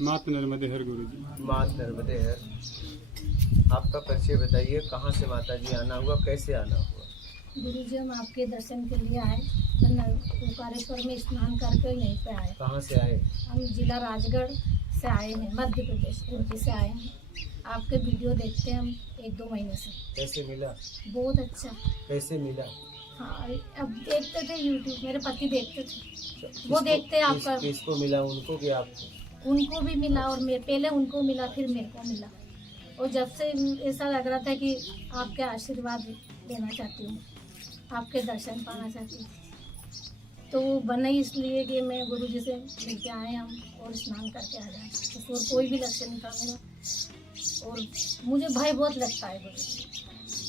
मात नर्मदे हर गुरु जी। मात नर्मदे हर। आपका परिचय बताइए, कहाँ से माता जी आना हुआ, कैसे आना हुआ? गुरु जी, हम आपके दर्शन के लिए आए, तो ओंकारेश्वर में स्नान करके यहीं पे आए। कहाँ से आए? हम जिला राजगढ़ से आए हैं, मध्य प्रदेश उनकी से आए हैं। आपके वीडियो देखते हैं हम 1-2 महीने से। कैसे मिला? बहुत अच्छा। कैसे मिला? हाँ, अब देखते थे यूट्यूब, मेरे पति देखते थे, वो देखते आपका। किसको मिला, उनको कि आपको? उनको भी मिला और मेरे पहले उनको मिला, फिर मेरे को मिला। और जब से ऐसा लग रहा था कि आपके आशीर्वाद लेना चाहती हूँ, आपके दर्शन पाना चाहती हूँ, तो वो बने इसलिए कि मैं गुरु जी से मिलके आए हम और स्नान करके आ जाए। तो और कोई भी लक्ष्य नहीं था मेरा, और मुझे भय बहुत लगता है गुरु जी।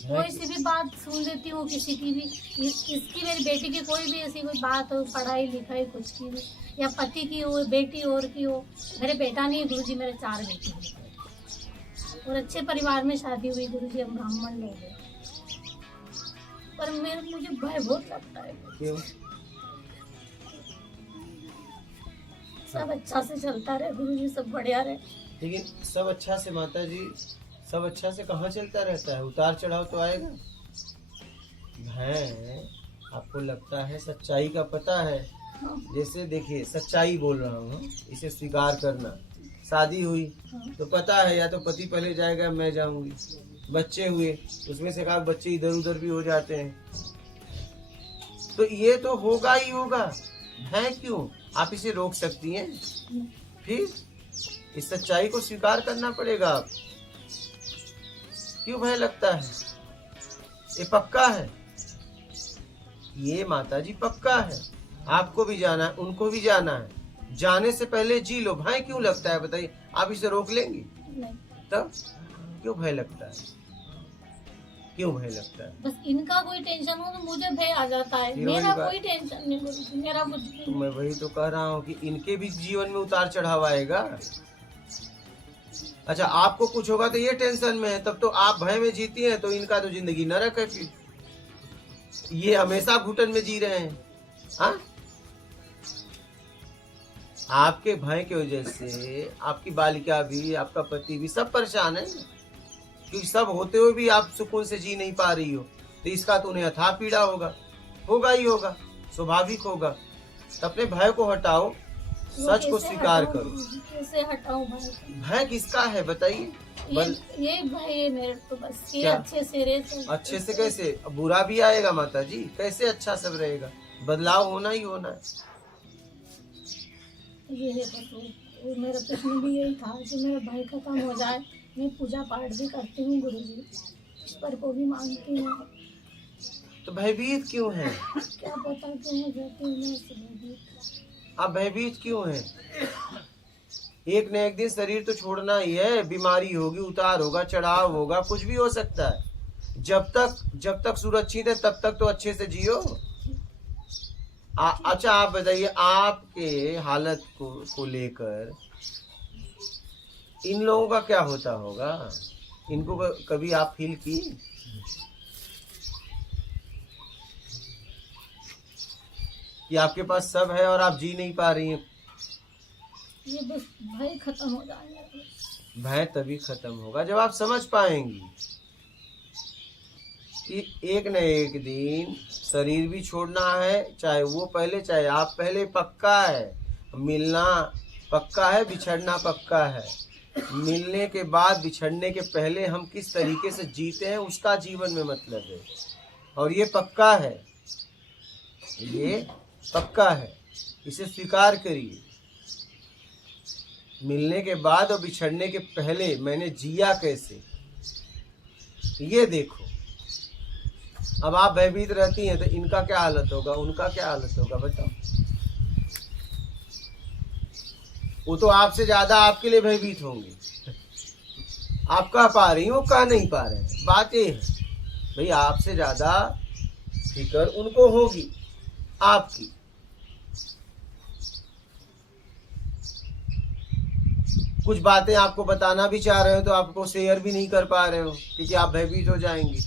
कोई सी भी बात सुन लेती हूँ, किसी की भी, इसकी मेरी बेटी की कोई भी ऐसी कोई बात हो, पढ़ाई लिखाई कुछ की भी, या पति की हो, बेटी और की हो। मेरे बेटा नहीं है गुरु जी, मेरे 4 बेटी हैं और अच्छे परिवार में शादी हुई गुरु जी, हम ब्राह्मण लोग हैं। पर मुझे भय बहुत लगता है। क्यों? सब अच्छा से चलता रहे गुरु जी, सब बढ़िया रहे। लेकिन सब अच्छा से माता जी, सब अच्छा से कहाँ चलता रहता है? उतार चढ़ाव तो आएगा। है, आपको लगता है सच्चाई का पता है। जैसे देखिए, सच्चाई बोल रहा हूँ, इसे स्वीकार करना। शादी हुई तो पता है, या तो पति पहले जाएगा, मैं जाऊंगी। बच्चे हुए, उसमें से काफी बच्चे इधर उधर भी हो जाते हैं, तो ये तो होगा ही होगा। है क्यों? आप इसे रोक सकती हैं? फिर इस सच्चाई को स्वीकार करना पड़ेगा। आप क्यों भय लगता है? ये पक्का है, ये माता जी पक्का है। आपको भी जाना है, उनको भी जाना है। जाने से पहले जी लो। भय क्यों लगता है बताइए? आप इसे रोक लेंगी? नहीं। तब क्यों भय लगता है? क्यों भय लगता है? बस इनका कोई टेंशन हो तो मुझे भय आ जाता है। मेरा कोई टेंशन नहीं गुरु जी, मेरा कुछ भी तो मैं वही तो कह रहा हूँ कि इनके भी जीवन में उतार चढ़ाव आएगा। अच्छा, आपको कुछ होगा तो ये टेंशन में है, तब तो आप भय में जीती हैं, तो इनका तो जिंदगी नरक है। फिर ये हमेशा घुटन में जी रहे हैं। हाँ, आपके भय की वजह से आपकी बालिका भी, आपका पति भी, सब परेशान है, क्योंकि सब होते हुए भी आप सुकून से जी नहीं पा रही हो। तो इसका तो उन्हें अथाह पीड़ा होगा ही होगा, स्वाभाविक होगा। तो अपने भय को हटाओ, सच को स्वीकार करो। कैसे हटाऊं भय? भय किसका है बताइए? ये भय है मेरे, तो बस ये क्या? अच्छे से रहे। अच्छे से कैसे? बुरा भी आएगा माता जी, कैसे अच्छा सब रहेगा? बदलाव होना ही होना है। ये है बस वो मेरा प्रश्न भी यही था कि मेरा भय खत्म हो जाए। मैं पूजा पाठ भी करती हूँ गुरु जी, ईश्वर को भी मांगती हूँ। तो भयभीत क्यों है? क्या पता क्यों हो जाती हूँ मैं इससे भयभीत। आप भयभीत क्यों हैं? एक न एक दिन शरीर तो छोड़ना ही है। बीमारी होगी, उतार होगा, चढ़ाव होगा, कुछ भी हो सकता है। जब तक सुरक्षित है तब तक तो अच्छे से जियो। अच्छा, आप बताइए, आपके हालत को लेकर इन लोगों का क्या होता होगा? इनको कभी आप फील की? कि आपके पास सब है और आप जी नहीं पा रही हैं? ये बस भय खत्म हो जाएगा। भय तभी खत्म होगा जब आप समझ पाएंगी कि एक न एक दिन शरीर भी छोड़ना है, चाहे वो पहले चाहे आप पहले। पक्का है, मिलना पक्का है, बिछड़ना पक्का है। मिलने के बाद, बिछड़ने के पहले हम किस तरीके से जीते हैं उसका जीवन में मतलब है। और ये पक्का है, ये पक्का है, इसे स्वीकार करिए। मिलने के बाद और बिछड़ने के पहले मैंने जिया कैसे, ये देखो। अब आप भयभीत रहती हैं तो इनका क्या हालत होगा, उनका क्या हालत होगा बताओ? वो तो आपसे ज्यादा आपके लिए भयभीत होंगे। आप कह पा रही हो, कह नहीं पा रहे हैं। बात ये है भाई, आपसे ज्यादा फिक्र उनको होगी आपकी। कुछ बातें आपको बताना भी चाह रहे हो तो आपको शेयर भी नहीं कर पा रहे हो, क्योंकि आप भयभीत हो जाएंगी।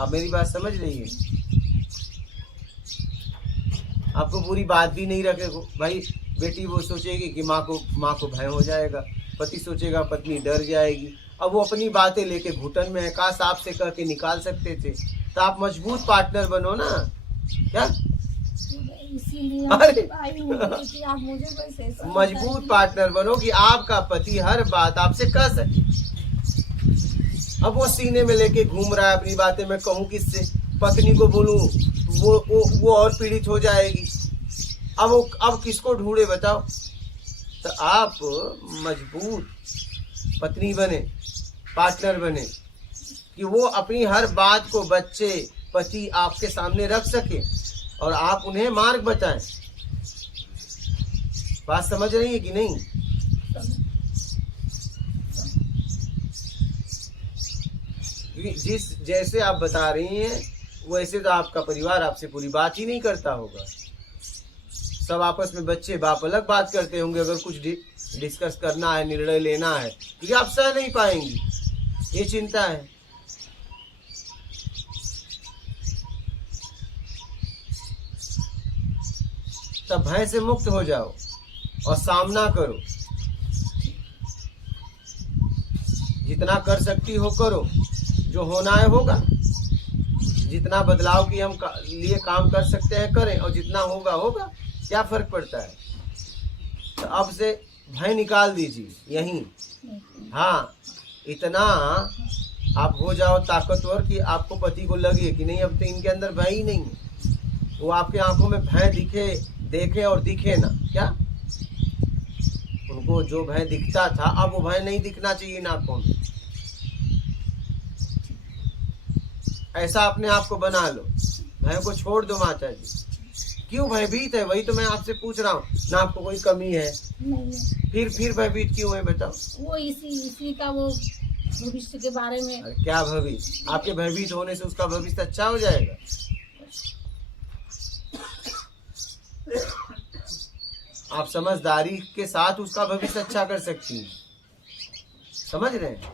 आप मेरी बात समझ रही है? आपको पूरी बात भी नहीं रखे भाई। बेटी वो सोचेगी कि माँ को भय हो जाएगा, पति सोचेगा पत्नी डर जाएगी। अब वो अपनी बातें लेके घुटन में है, काश आपसे कह के निकाल सकते थे। तो आप मजबूत पार्टनर बनो ना, क्या इसीलिए अरे! आई हूँ कि आप मुझे बस ऐसा मजबूत पार्टनर बनो कि आपका पति हर बात आपसे कह सके। अब वो सीने में लेके घूम रहा है अपनी बातें, मैं कहूँ किससे, पत्नी को बोलूं वो और पीड़ित हो जाएगी। अब किसको ढूंढे बताओ। तो आप मजबूत पत्नी बने, पार्टनर बने, कि वो अपनी हर बात को बच्चे पति आपके सामने रख सके और आप उन्हें मार्ग बताएं। बात समझ रही है कि नहीं? जिस जैसे आप बता रही हैं वैसे तो आपका परिवार आपसे पूरी बात ही नहीं करता होगा। सब आपस में बच्चे बाप अलग बात करते होंगे। अगर कुछ डिस्कस करना है, निर्णय लेना है, क्योंकि आप सह नहीं पाएंगी, ये चिंता है। तब भय से मुक्त हो जाओ और सामना करो। जितना कर सकती हो करो, जो होना है होगा। जितना बदलाव की हम लिए काम कर सकते हैं करें, और जितना होगा होगा, क्या फर्क पड़ता है। तो अब से भय निकाल दीजिए यहीं। हाँ, इतना आप हो जाओ ताकतवर कि आपको पति को लगे कि नहीं, अब तो इनके अंदर भय ही नहीं है। वो आपके आंखों में भय देखे और दिखे ना, क्या उनको जो भय दिखता था अब वो भय नहीं दिखना चाहिए ना आंखों में। ऐसा अपने आप को बना लो, भय को छोड़ दो। माता जी क्यों भयभीत है, वही तो मैं आपसे पूछ रहा हूँ ना। आपको कोई कमी है? नहीं। फिर भयभीत क्यों है बताओ? वो इसी का वो भविष्य के बारे में। अरे क्या भविष्य? आपके भयभीत होने से उसका भविष्य अच्छा हो जाएगा? आप समझदारी के साथ उसका भविष्य अच्छा कर सकती हैं। समझ रहे हैं?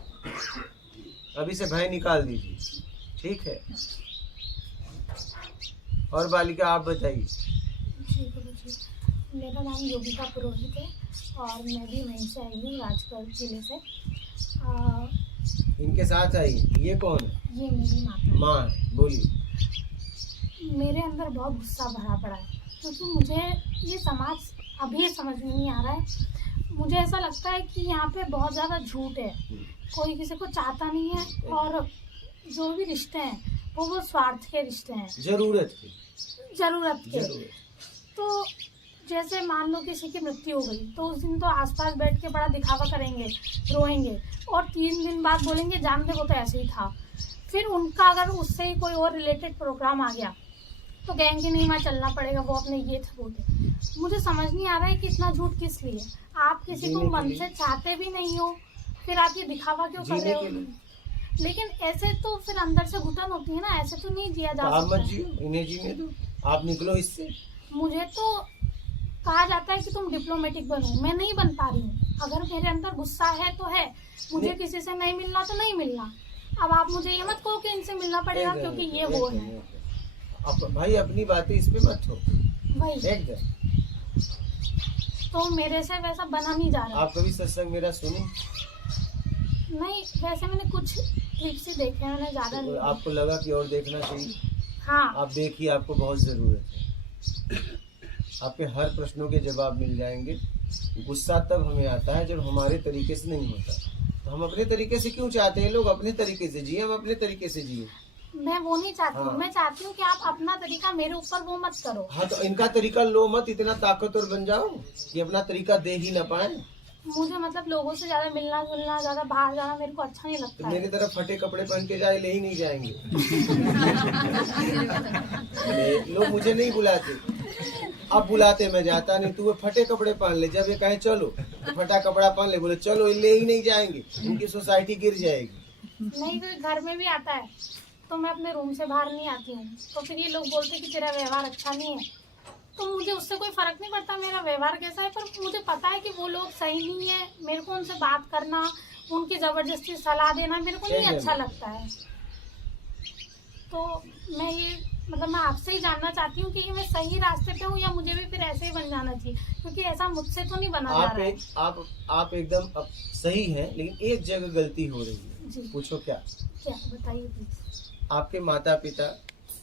अभी से भय निकाल दीजिए, ठीक है? और बालिका आप बताइए। मेरा नाम योगिता पुरोहित है और मैं भी वहीं से आई हूँ, राजगढ़ जिले से। इनके साथ आई, ये कौन है? ये मेरी माता। माँ, बोलिए। मेरे अंदर बहुत गुस्सा भरा पड़ा है, क्योंकि मुझे ये समाज अभी समझ में नहीं आ रहा है। मुझे ऐसा लगता है कि यहाँ पे बहुत ज़्यादा झूठ है, कोई किसी को चाहता नहीं है, और जो भी रिश्ते हैं वो स्वार्थ के रिश्ते हैं, जरूरत के। तो जैसे मान लो किसी की मृत्यु हो गई तो उस दिन तो आसपास बैठ के बड़ा दिखावा करेंगे, रोएंगे, और 3 दिन बाद बोलेंगे जान दे वो तो ऐसे ही था। फिर उनका अगर उससे ही कोई और रिलेटेड प्रोग्राम आ गया तो कहेंगे नहीं वहाँ चलना पड़ेगा, वो अपने ये थे वो थे। मुझे समझ नहीं आ रहा है कि इतना झूठ किस लिए। आप किसी को मन से चाहते भी नहीं हो, फिर आप ये दिखावा क्यों कर रहे हो? लेकिन ऐसे तो फिर अंदर से घुटन होती है ना, ऐसे तो नहीं जिया जा सकता। इन्हें जीने दो, आप निकलो इससे। मुझे तो कहा जाता है कि तुम डिप्लोमेटिक बनो, मैं नहीं बन पा रही हूँ। अगर मेरे अंदर गुस्सा है तो है, मुझे किसी से नहीं मिलना तो नहीं मिलना। अब आप मुझे ये मत कहो कि इनसे मिलना पड़ेगा क्योंकि ये वो है। भाई अपनी बातें इस पे मत हो। वही तो मेरे से वैसा बना नहीं जा रहा। आप कभी सत्संग मेरा सुने? नहीं, वैसे मैंने कुछ क्लिप से देखे, मैंने ज्यादा नहीं। आपको लगा कि और देखना चाहिए? हाँ, आप देखिए, आपको बहुत जरूरत है। आपके हर प्रश्नों के जवाब मिल जाएंगे। गुस्सा तब हमें आता है जब हमारे तरीके से नहीं होता। तो हम अपने तरीके से क्यों चाहते हैं? लोग अपने तरीके से जिए, हम अपने तरीके से जिए। मैं वो नहीं चाहती हूँ। हाँ। मैं चाहती हूँ कि आप अपना तरीका मेरे ऊपर वो मत करो। हाँ, तो इनका तरीका लो मत, इतना ताकतवर बन जाओ कि अपना तरीका दे ही ना पाए। मुझे मतलब लोगों से ज्यादा मिलना जुलना, ज्यादा बाहर जाना मेरे को अच्छा नहीं लगता तो मेरी तरफ फटे कपड़े पहन के जाए, ले ही नहीं जाएंगे। लोग मुझे नहीं बुलाते, अब बुलाते, मैं जाता नहीं। तू फटे कपड़े पहन ले, जब ये कहे चलो तो फटा कपड़ा पहन ले, बोले चलो, ले ही नहीं जाएंगे, उनकी सोसाइटी गिर जाएगी। नहीं, तो घर में भी आता है तो मैं अपने रूम से बाहर नहीं आती हूँ, तो फिर ये लोग बोलते कि तेरा व्यवहार अच्छा नहीं है। तो मुझे उससे कोई फर्क नहीं पड़ता मेरा व्यवहार कैसा है, पर मुझे पता है कि वो लोग सही नहीं है। मेरे को उनसे बात करना, उनकी जबरदस्ती सलाह देना मेरे को नहीं अच्छा लगता है। तो मैं ये मतलब मैं आपसे ही जानना चाहती हूँ कि मैं सही रास्ते पे हूँ या मुझे भी फिर ऐसे ही बन जाना चाहिए, क्योंकि ऐसा मुझसे तो नहीं बना जा रहा है। आप एकदम सही हैं, लेकिन एक जगह गलती हो रही है। जी। पूछो क्या? क्या बताइए प्लीज। आपके माता पिता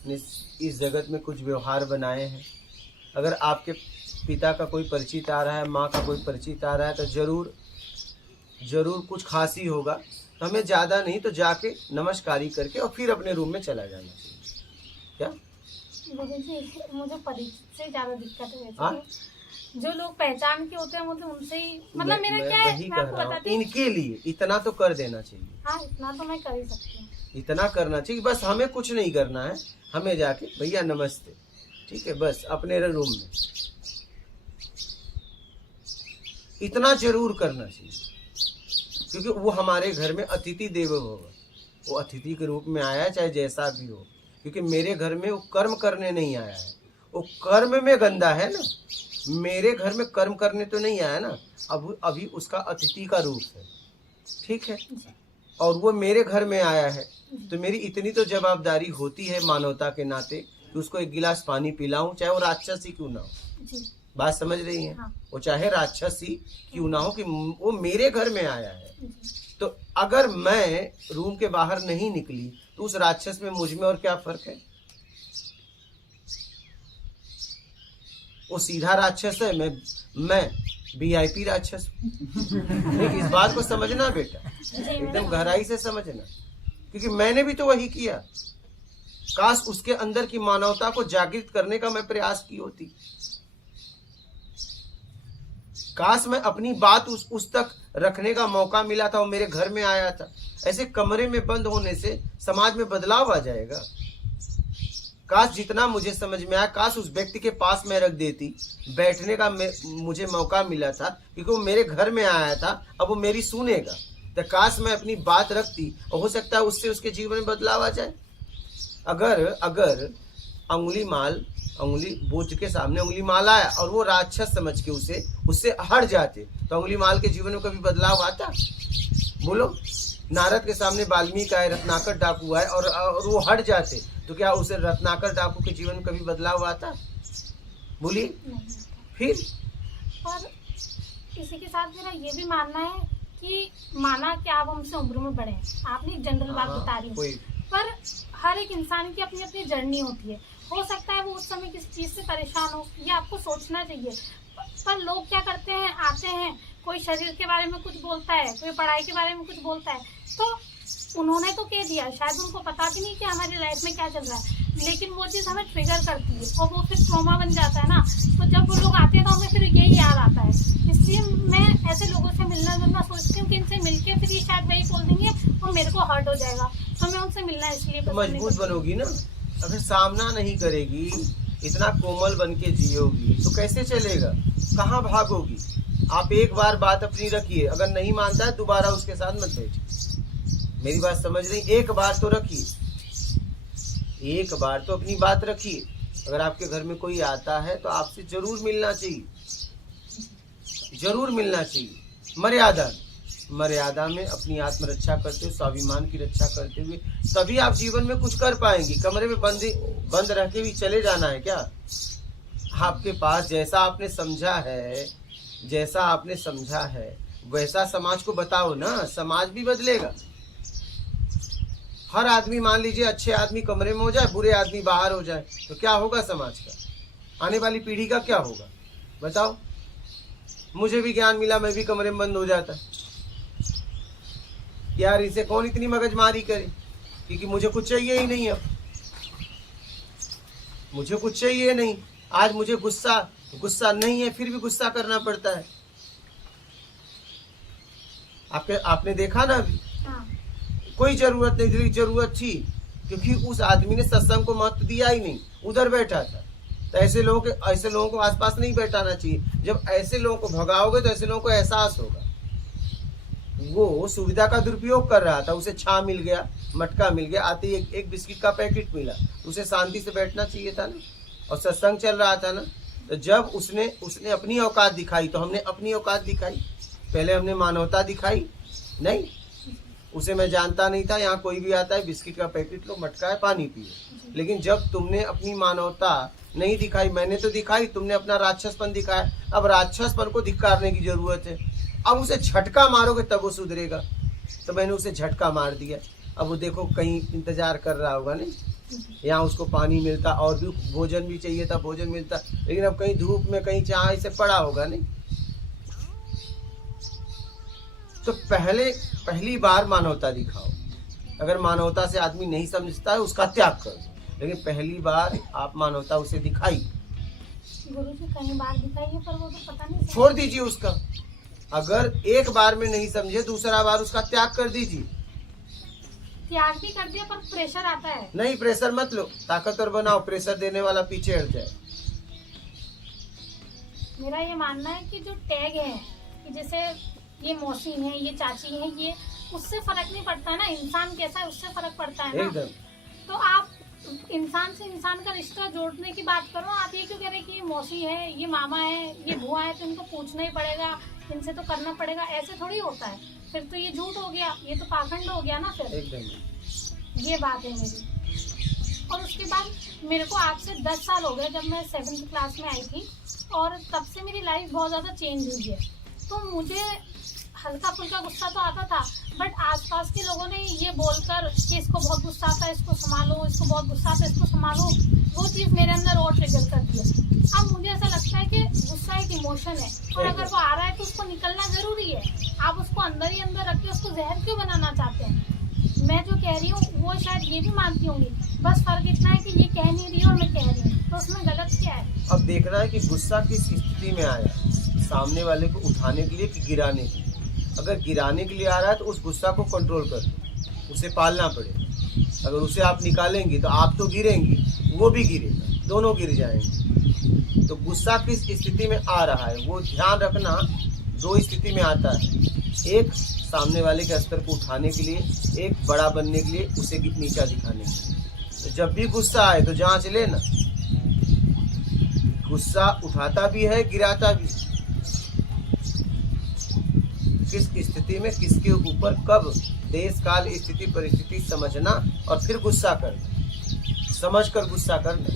ने इस जगत में कुछ व्यवहार बनाए हैं। अगर आपके पिता का कोई परिचित आ रहा है, माँ का कोई परिचित आ रहा है, तो जरूर कुछ खास ही होगा। तो हमें ज़्यादा नहीं तो जाके नमस्कारी करके और फिर अपने रूम में चला जाना चाहिए। क्या लेकिन मुझे परिचित से ज्यादा दिक्कत है वैसे। हाँ? जो लोग पहचान के होते हैं मुझे उनसे ही मतलब मेरा क्या है, वही मैं कह आपको रहा हूँ, बताती हूँ। इनके लिए इतना तो कर देना चाहिए। हाँ, इतना तो मैं कर ही सकती हूँ। इतना करना चाहिए, बस हमें कुछ नहीं करना है। हमें जाके भैया नमस्ते, ठीक है, बस अपने रूम में इतना जरूर करना चाहिए, क्योंकि वो हमारे घर में अतिथि देवो भव, वो अतिथि के रूप में आया है, चाहे जैसा भी हो। क्योंकि मेरे घर में वो कर्म करने नहीं आया है, वो कर्म में गंदा है ना। मेरे घर में कर्म करने तो नहीं आया ना, अब अभी उसका अतिथि का रूप है, ठीक है, और वो मेरे घर में आया है, तो मेरी इतनी तो जवाबदारी होती है मानवता के नाते कि उसको एक गिलास पानी पिलाऊं, चाहे वो राक्षस ही क्यों ना हो। बात समझ रही हैं? हाँ। वो चाहे राक्षस ही क्यों ना हो, कि वो मेरे घर में आया है। तो अगर मैं रूम के बाहर नहीं निकली तो उस राक्षस में मुझ में और क्या फर्क है? वो सीधा राक्षस है, मैं VIP राक्षस। इस बात को समझना बेटा, एकदम गहराई से समझना, क्योंकि मैंने भी तो वही किया। काश उसके अंदर की मानवता को जागृत करने का मैं प्रयास की होती। काश मैं अपनी बात उस तक रखने का मौका मिला था, वो मेरे घर में आया था। ऐसे कमरे में बंद होने से समाज में बदलाव आ जाएगा। काश जितना मुझे समझ में आया, काश उस व्यक्ति के पास मैं रख देती, बैठने का मुझे मौका मिला था, क्योंकि वो मेरे घर में आया था, अब वो मेरी सुनेगा। तो काश मैं अपनी बात रखती, और हो सकता है उससे उसके जीवन में बदलाव आ जाए। अगर उंगली बोझ के सामने उंगली माल आया और वो राक्षस समझ के उससे हट जाते, तो उंगली माल के जीवन में कभी बदलाव आता? बोलो। नारद के सामने वाल्मीकि आए, रत्नाकर डाकू आए, और वो हट जाते, तो क्या उसे रत्नाकर डाकू के जीवन में कभी बदलाव आता? बोलिए। फिर और इसी के साथ मेरा ये भी मानना है कि माना कि आप हमसे उम्र में बड़े हैं, आपने एक जनरल बात बता रही है, पर हर एक इंसान की अपनी अपनी जर्नी होती है। हो सकता है वो उस समय किसी चीज़ से परेशान हो, ये आपको सोचना चाहिए। पर लोग क्या करते हैं, आते हैं, कोई शरीर के बारे में कुछ बोलता है, कोई पढ़ाई के बारे में कुछ बोलता है, तो उन्होंने तो कह दिया, शायद उनको पता भी नहीं कि हमारी लाइफ में क्या चल रहा है, लेकिन वो चीज़ हमें ट्रिगर करती है और वो फिर ट्रॉमा बन जाता है ना। तो जब वो लोग आते हैं तो हमें फिर यही याद आता है। इसलिए मैं ऐसे लोगों से मिलना जुलना सोचती हूँ कि इनसे मिलके फिर ये शायद वही बोल देंगे और मेरे को हर्ट हो जाएगा, तो मैं उनसे मिलना इसलिए मजबूत बनोगी ना। अगर सामना नहीं करेगी, इतना कोमल बन के जियोगी, तो कैसे चलेगा? कहाँ भागोगी? आप एक बार बात अपनी रखिए, अगर नहीं मानता है दोबारा उसके साथ मत बैठिए। मेरी बात समझ रही? एक बार तो रखिए, एक बार तो अपनी बात रखिए। अगर आपके घर में कोई आता है तो आपसे जरूर मिलना चाहिए, जरूर मिलना चाहिए। मर्यादा में अपनी आत्मरक्षा करते हुए, स्वाभिमान की रक्षा करते हुए, तभी आप जीवन में कुछ कर पाएंगे। कमरे में बंद रह के भी चले जाना है क्या? आपके पास जैसा आपने समझा है वैसा समाज को बताओ ना, समाज भी बदलेगा। हर आदमी, मान लीजिए अच्छे आदमी कमरे में हो जाए, बुरे आदमी बाहर हो जाए, तो क्या होगा समाज का? आने वाली पीढ़ी का क्या होगा? बताओ। मुझे भी ज्ञान मिला, मैं भी कमरे में बंद हो जाता यार, इसे कौन इतनी मगजमारी करे, क्योंकि मुझे कुछ चाहिए ही नहीं। अब मुझे कुछ चाहिए नहीं। आज मुझे गुस्सा नहीं है, फिर भी गुस्सा करना पड़ता है। आपने देखा ना अभी? हाँ। कोई जरूरत नहीं थी, जरूरत थी, क्योंकि उस आदमी ने सत्संग को महत्व दिया ही नहीं, उधर बैठा था। तो ऐसे लोगों को आसपास नहीं बैठाना चाहिए। जब ऐसे लोगों को भगाओगे तो ऐसे लोगों को एहसास होगा। वो सुविधा का दुरुपयोग कर रहा था, उसे छा मिल गया, मटका मिल गया, आते ही एक बिस्किट का पैकेट मिला, उसे शांति से बैठना चाहिए था ना, और सत्संग चल रहा था ना। तो जब उसने अपनी औकात दिखाई, तो हमने अपनी औकात दिखाई। पहले हमने मानवता दिखाई नहीं, उसे मैं जानता नहीं था, यहाँ कोई भी आता है बिस्किट का पैकेट लो, मटका है, पानी पियो। लेकिन जब तुमने अपनी मानवता नहीं दिखाई, मैंने तो दिखाई, तुमने अपना राक्षसपन दिखाया, अब राक्षसपन को धिक्कारने की जरूरत है। अब उसे झटका मारोगे तब वो सुधरेगा। तो मैंने उसे झटका मार दिया। अब वो देखो कहीं इंतजार कर रहा होगा, नहीं यहाँ उसको पानी मिलता और भी भोजन भी चाहिए था, भोजन मिलता, लेकिन अब कहीं धूप में कहीं चाय से पड़ा होगा, नहीं। तो पहली बार मानवता दिखाओ। अगर मानवता से आदमी नहीं समझता है उसका त्याग करो, लेकिन पहली बार आप मानवता उसे दिखाई। गुरुजी कई बार दिखाई है पर वो तो पता नहीं। छोड़ दीजिए उसका। अगर एक बार में नहीं समझे, दूसरा बार उसका त्याग कर दीजिए। त्याग भी कर दिया पर प्रेशर आता है। नहीं, प्रेशर मत लो, ताकतवर बनाओ, प्रेशर देने वाला पीछे हट जाए। मेरा ये मानना है कि जो टैग है कि जैसे ये मौसी है, ये चाची है, ये उससे फर्क नहीं पड़ता ना, इंसान कैसा है उससे फर्क पड़ता है ना। एकदम। तो आप इंसान से इंसान का रिश्ता जोड़ने की बात करो। आप ये क्यों कह रहे कि ये मौसी है, ये मामा है, ये बुआ है, तो इनको पूछना ही पड़ेगा, इनसे तो करना पड़ेगा, ऐसे थोड़ी होता है। फिर तो ये झूठ हो गया, ये तो पाखंड हो गया ना फिर। एकदम। ये बात है मेरी। और उसके बाद मेरे को आज से 10 साल हो गए जब मैं 7th क्लास में आई थी, और तब से मेरी लाइफ बहुत ज़्यादा चेंज हुई है। तो मुझे हल्का फुल्का गुस्सा तो आता था, बट आसपास के लोगों ने ये बोलकर कि इसको बहुत गुस्सा आता है, इसको संभालो, इसको बहुत गुस्सा आता है, इसको संभालो, वो चीज़ मेरे अंदर और ट्रिगर कर दिया। अब मुझे ऐसा लगता है कि गुस्सा एक इमोशन है, और अगर वो आ रहा है तो उसको निकलना ज़रूरी है। आप उसको अंदर ही अंदर रख के उसको जहर क्यों बनाना चाहते हैं? मैं जो कह रही हूँ वो शायद ये भी मानती होंगी, बस फर्क इतना है कि ये कह नहीं रही है और मैं कह रही हूँ, तो उसमें गलत क्या है? अब देखना है कि गुस्सा किस स्थिति में आया, सामने वाले को उठाने के लिए कि गिराने के लिए। अगर गिराने के लिए आ रहा है तो उस गुस्सा को कंट्रोल कर दो, उसे पालना पड़ेगा। अगर उसे आप निकालेंगी तो आप तो गिरेंगी, वो भी गिरेगा, दोनों गिर जाएंगे। तो गुस्सा किस स्थिति में आ रहा है वो ध्यान रखना। 2 स्थिति में आता है, एक सामने वाले के स्तर को उठाने के लिए, एक बड़ा बनने के लिए, उसे नीचा दिखाने के लिए। तो जब भी गुस्सा आए तो जांच लेना, गुस्सा उठाता भी है, गिराता भी। किस स्थिति में किसके ऊपर कब, देश काल स्थिति परिस्थिति समझना और फिर गुस्सा करना, समझ कर गुस्सा करना।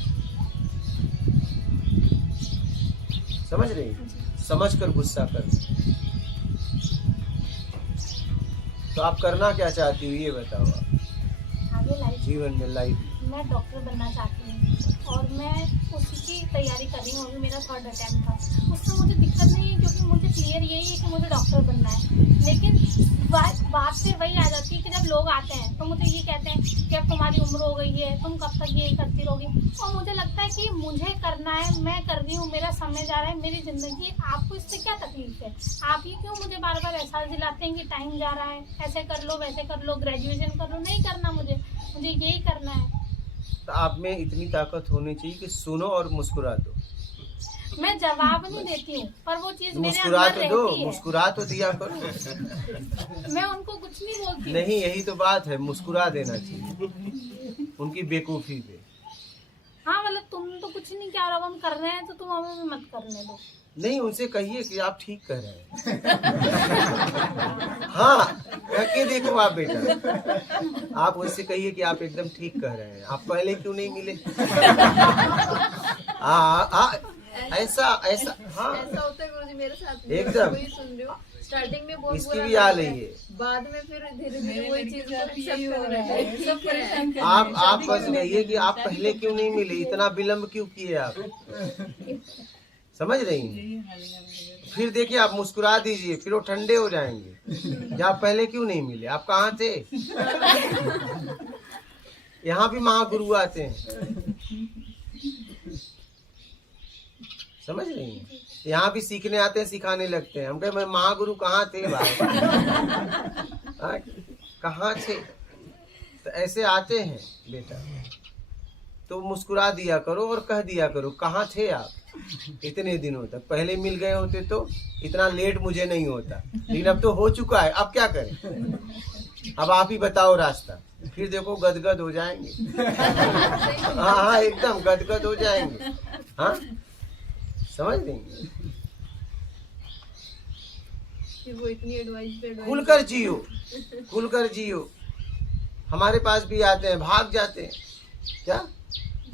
समझ रही, समझ कर गुस्सा करना। तो आप करना क्या चाहती हो ये बताओ आप आगे लाइफ जीवन में? लाइफ मैं डॉक्टर बनना चाहती हूँ और मैं उसी की तैयारी कर रही हूँ। अभी मेरा 3rd अटेम्प्ट था, उसमें मुझे दिक्कत नहीं है क्योंकि मुझे क्लियर यही है कि मुझे डॉक्टर बनना है। लेकिन बात फिर वही आ जाती है कि जब लोग आते हैं तो मुझे ये कहते हैं कि अब तुम्हारी उम्र हो गई है, तुम कब तक ये करती रहोगी। और मुझे लगता है कि मुझे करना है, मैं कर रही हूँ, मेरा समय जा रहा है, मेरी ज़िंदगी, आपको इससे क्या तकलीफ है? आप ये क्यों मुझे बार बार एहसास दिलाते हैं कि टाइम जा रहा है, ऐसे कर लो, वैसे कर लो, ग्रेजुएशन कर लो? नहीं करना मुझे यही करना है। तो आप में इतनी ताकत होनी चाहिए कि सुनो और मुस्कुरा दो। मैं जवाब नहीं देती हूँ पर वो चीज मेरे मुस्कुरा अंदर तो दो, रहती है। मुस्कुरा तो दिया करो। मैं उनको कुछ नहीं बोलती। नहीं, यही तो बात है, मुस्कुरा देना चाहिए उनकी बेवकूफी पे। हाँ मतलब तुम तो कुछ नहीं क्या, अब हम कर रहे हैं तो तुम हमें भी मत करने दो। नहीं, उनसे कहिए कि आप ठीक कह रहे हैं। हाँ, कह के देखो आप बेटा, आप उनसे कहिए कि आप एकदम ठीक कह रहे हैं, आप पहले क्यों नहीं मिले? ऐसा हाँ ऐसा होता है गुरुजी मेरे साथ भी। एकदम। वही सुन रही हूँ, स्टार्टिंग में बहुत इसकी बुरा भी आ लगता रही है, बाद में फिर धीरे धीरे वही चीज को एक्सेप्ट कर रहे हैं। सब परेशान कर आप बस कहिए कि आप पहले क्यों नहीं मिले, इतना विलम्ब क्यों किए आप? समझ रही हैं? फिर देखिए आप मुस्कुरा दीजिए, फिर वो ठंडे हो जाएंगे। जब आप पहले क्यों नहीं मिले, आप कहाँ थे? यहाँ भी महागुरु आते हैं, समझ रही हैं? यहाँ भी सीखने आते हैं, सिखाने लगते हैं। हम कहे महागुरु कहाँ थे भाई? कहाँ थे? तो ऐसे आते हैं बेटा, तो मुस्कुरा दिया करो और कह दिया करो कहाँ थे आप इतने दिनों तक। पहले मिल गए होते तो इतना लेट मुझे नहीं होता, लेकिन अब तो हो चुका है, अब क्या करें? अब आप ही बताओ रास्ता। फिर देखो गदगद हो जाएंगे। हाँ, एकदम गदगद हो जाएंगे। हाँ, समझ लेंगे। कि वो इतनी एडवाइस पे खुलकर जियो, खुलकर जियो। हमारे पास भी आते हैं, भाग जाते हैं क्या,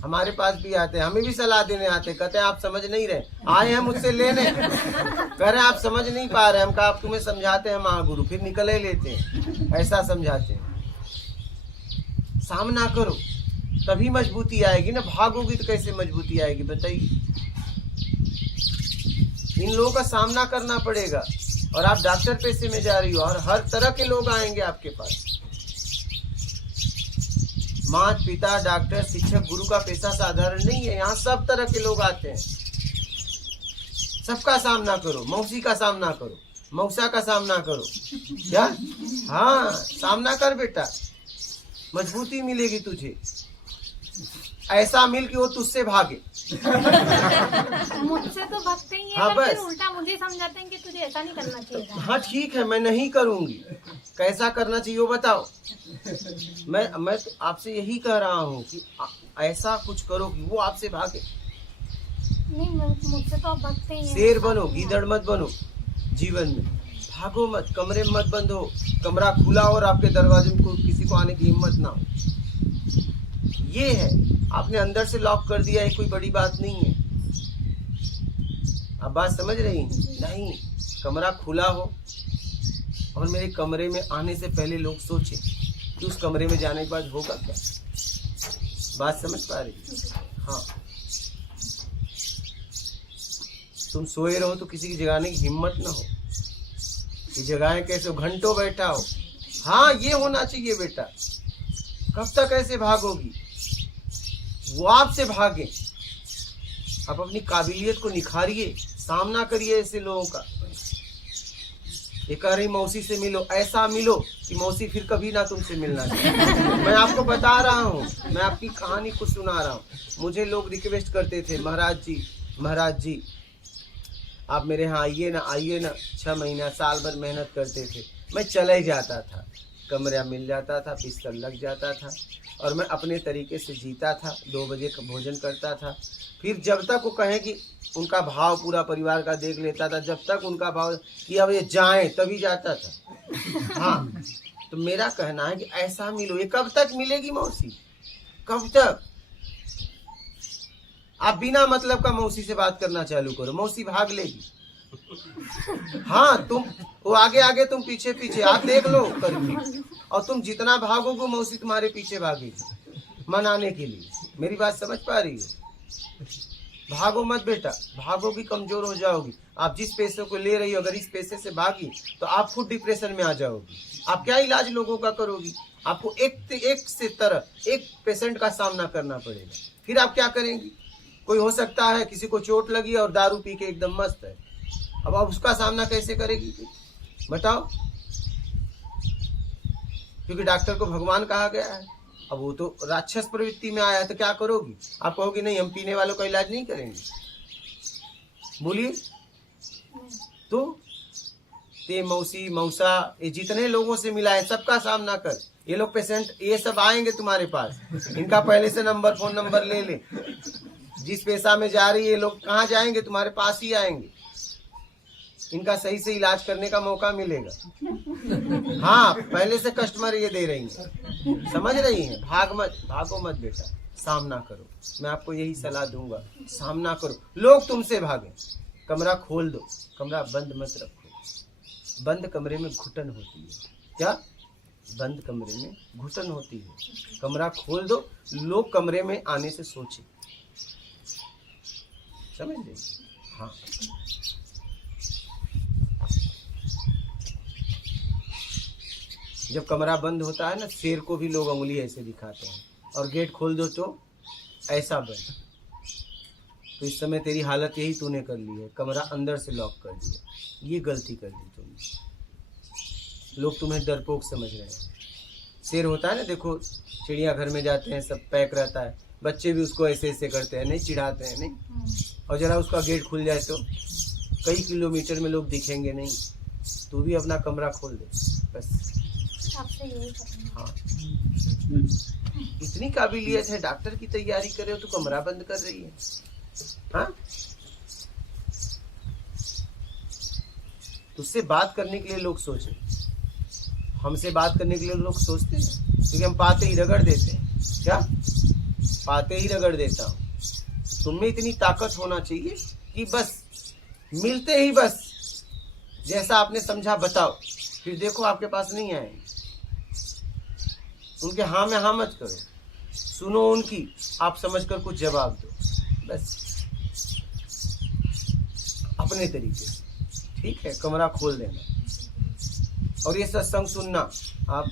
हमारे पास भी आते हैं, हमें भी सलाह देने आते हैं, कहते हैं आप समझ नहीं रहे, आए हैं मुझसे लेने, कह रहे हैं आप समझ नहीं पा रहे, हम कहा आप तुम्हें समझाते हैं महागुरु, फिर निकल ही लेते हैं, ऐसा समझाते हैं। सामना करो तभी मजबूती आएगी ना, भागोगी तो कैसे मजबूती आएगी बताइए। इन लोगों का सामना करना पड़ेगा, और आप डॉक्टर पैसे में जा रही हो, और हर तरह के लोग आएंगे आपके पास। माँ पिता डॉक्टर शिक्षक गुरु का पैसा साधारण नहीं है, यहाँ सब तरह के लोग आते हैं। सबका सामना करो, मौसी का सामना करो, मौसा का सामना करो, क्या, हाँ सामना कर बेटा, मजबूती मिलेगी तुझे। ऐसा मिल कि वो तुझसे भागे। मुझसे तो भागते ही हैं, हाँ, पर फिर बस। उल्टा मुझे समझाते हैं कि तुझे ऐसा नहीं करना चाहिए था। हाँ ठीक है, मैं नहीं करूंगी, कैसा करना चाहिए वो बताओ। मैं तो आपसे यही कह रहा हूँ कि ऐसा कुछ करो कि वो आपसे भागे। नहीं, मुझसे तो आप भागते ही हैं। शेर बनो, गीदड़ मत बनो जीवन में, भागो मत, कमरे में मत बंद हो, कमरा खुला हो और आपके दरवाजे में किसी को आने की हिम्मत ना हो। ये है, आपने अंदर से लॉक कर दिया, ये कोई बड़ी बात नहीं है। आप बात समझ रही हैं? नहीं, कमरा खुला हो और मेरे कमरे में आने से पहले लोग सोचे कि उस कमरे में जाने के बाद होगा क्या। बात समझ पा रही? हाँ, तुम सोए रहो तो किसी की जगाने की हिम्मत ना हो कि जगाए कैसे, घंटों बैठा हो। हाँ, ये होना चाहिए बेटा। कब तक ऐसे भागोगी, वो आपसे भागे। आप अपनी काबिलियत को निखारिए, सामना करिए ऐसे लोगों का। ये कह रही मौसी से मिलो, ऐसा मिलो कि मौसी फिर कभी ना तुमसे मिलना चाहिए। मैं आपको बता रहा हूँ, मैं आपकी कहानी को सुना रहा हूँ। मुझे लोग रिक्वेस्ट करते थे, महाराज जी आप मेरे यहाँ आइए ना। 6 महीना साल भर मेहनत करते थे, मैं चला ही जाता था, कमरा मिल जाता था, बिस्तर लग जाता था और मैं अपने तरीके से जीता था। 2 बजे का भोजन करता था, फिर जब तक वो कहें कि उनका भाव पूरा परिवार का देख लेता था, जब तक उनका भाव कि अब ये जाएं तभी जाता था। हाँ, तो मेरा कहना है कि ऐसा मिलो। ये कब तक मिलेगी मौसी, कब तक? आप बिना मतलब का मौसी से बात करना चालू करो, मौसी भाग लेगी। हाँ, तुम वो आगे आगे, तुम पीछे पीछे, आप देख लो करके, और तुम जितना भागोगे मौसी तुम्हारे पीछे भागेगी मनाने के लिए। मेरी बात समझ पा रही हो? भागो मत बेटा, भागोगी कमजोर हो जाओगी। आप जिस पैसे को ले रही हो, अगर इस पैसे से भागी तो आप खुद डिप्रेशन में आ जाओगी। आप क्या इलाज लोगों का करोगी? आपको एक पेशेंट का सामना करना पड़ेगा। फिर आप क्या करेंगी? कोई हो सकता है किसी को चोट लगी और दारू पी के एकदम मस्त है, अब आप उसका सामना कैसे करेगी बताओ? क्योंकि डॉक्टर को भगवान कहा गया है, अब वो तो राक्षस प्रवृत्ति में आया है, तो क्या करोगी? आप कहोगी नहीं, हम पीने वालों का इलाज नहीं करेंगे। बोलिए तो ते मौसी मौसा, ये जितने लोगों से मिला है सबका सामना कर। ये लोग पेशेंट ये सब आएंगे तुम्हारे पास, इनका पहले से फोन नंबर ले ले। जिस पैसा में जा रही है, लोग कहाँ जाएंगे? तुम्हारे पास ही आएंगे। इनका सही से इलाज करने का मौका मिलेगा। हाँ, पहले से कस्टमर ये दे रही हैं, समझ रही हैं? भागो मत बेटा, सामना करो। मैं आपको यही सलाह दूंगा, सामना करो। लोग तुमसे भागे, कमरा खोल दो, कमरा बंद मत रखो। बंद कमरे में घुटन होती है। क्या? बंद कमरे में घुटन होती है। कमरा खोल दो, लोग कमरे में आने से सोचे। समझ गए? हाँ, जब कमरा बंद होता है ना, शेर को भी लोग उंगली ऐसे दिखाते हैं, और गेट खोल दो तो ऐसा बंद। तो इस समय तेरी हालत यही तूने कर ली है, कमरा अंदर से लॉक कर दिया। ये गलती कर दी तुमने। लोग तुम्हें डरपोक समझ रहे हैं। शेर होता है ना, देखो चिड़ियाघर में जाते हैं, सब पैक रहता है, बच्चे भी उसको ऐसे ऐसे करते हैं, नहीं चिढ़ाते हैं, नहीं। और जरा उसका गेट खुल जाए तो कई किलोमीटर में लोग दिखेंगे नहीं। तू भी अपना कमरा खोल दे बस। आपसे यही करूँगी। हाँ, इतनी काबिलियत है, डॉक्टर की तैयारी कर रहे हो तो कमरा बंद कर रही है। हाँ, तो उससे बात करने के लिए लोग सोचे, हमसे बात करने के लिए लोग सोचते हैं, क्योंकि हम पाते ही रगड़ देते हैं। क्या पाते ही रगड़ देता हूँ। तुम में इतनी ताकत होना चाहिए कि बस मिलते ही बस जैसा आपने समझा बताओ, फिर देखो आपके पास नहीं आएंगे। उनके हाँ में हाँ मत करो, सुनो उनकी, आप समझकर कुछ जवाब दो, बस अपने तरीके से। ठीक है, कमरा खोल देना। और ये सत्संग सुनना, आप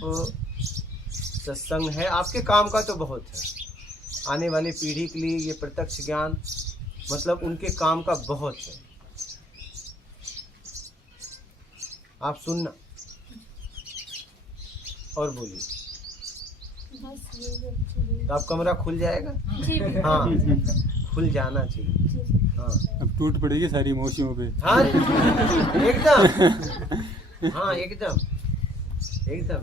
सत्संग है आपके काम का तो बहुत है, आने वाली पीढ़ी के लिए ये प्रत्यक्ष ज्ञान मतलब उनके काम का बहुत है। आप सुनना और बोलिए, बस ये तो आप कमरा खुल जाएगा। हाँ, खुल जाना चाहिए। हाँ, अब टूट पड़ेगी सारी इमोशनों पे। हाँ एकदम, हाँ एकदम एकदम।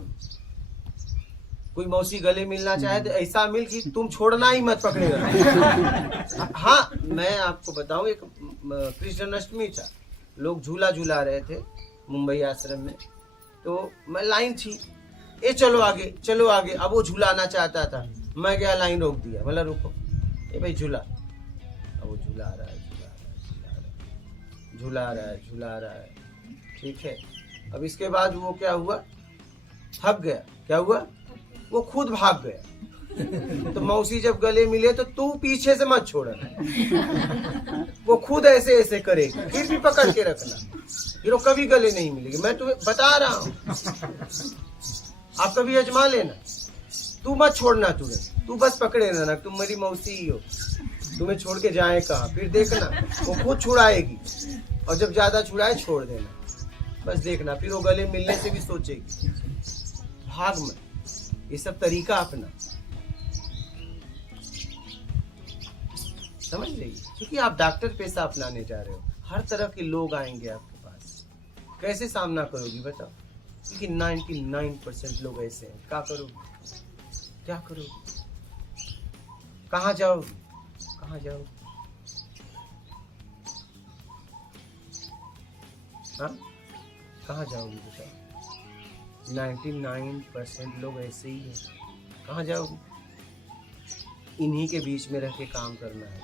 कोई मौसी गले मिलना चाहे तो ऐसा मिल कि तुम छोड़ना ही मत, पकड़ेगा। हाँ, मैं आपको बताऊं, एक कृष्ण अष्टमी था, लोग झूला झूला रहे थे मुंबई आश्रम में, तो मैं लाइन थी, ए चलो आगे चलो आगे। अब वो झूलाना चाहता था, मैं गया लाइन रोक दिया, बोला रुको, ए भाई झूला। अब वो झूला रहा है, झूला रहा है। ठीक है, अब इसके बाद वो क्या हुआ, थक गया। क्या हुआ, वो खुद भाग गया। तो मौसी जब गले मिले तो तू पीछे से मत छोड़ना, वो खुद ऐसे ऐसे करेगी, फिर भी पकड़ के रखना, फिर वो कभी गले नहीं मिलेगी। मैं तुम्हें बता रहा हूँ, आप कभी आजमा लेना, तू मत छोड़ना तुरंत, तू बस पकड़े रहना, तुम मेरी मौसी ही हो, तुम्हें छोड़ के जाए कहाँ, फिर देखना वो खुद छुड़ाएगी, और जब ज्यादा छुड़ाए छोड़ देना, बस देखना, फिर वो गले मिलने से भी सोचेगी, भाग में। ये सब तरीका अपना समझ लीजिए, क्योंकि आप डॉक्टर पेशा अपनाने जा रहे हो, हर तरह के लोग आएंगे आपके पास, कैसे सामना करोगी बताओ, क्योंकि 99% लोग ऐसे हैं। क्या करोगे, क्या करोगे, कहाँ जाओगे, कहाँ जाओगे, हाँ कहाँ जाओगी बताओ। 99% लोग ऐसे ही हैं, कहाँ जाओगे। इन्हीं के बीच में रह के काम करना है,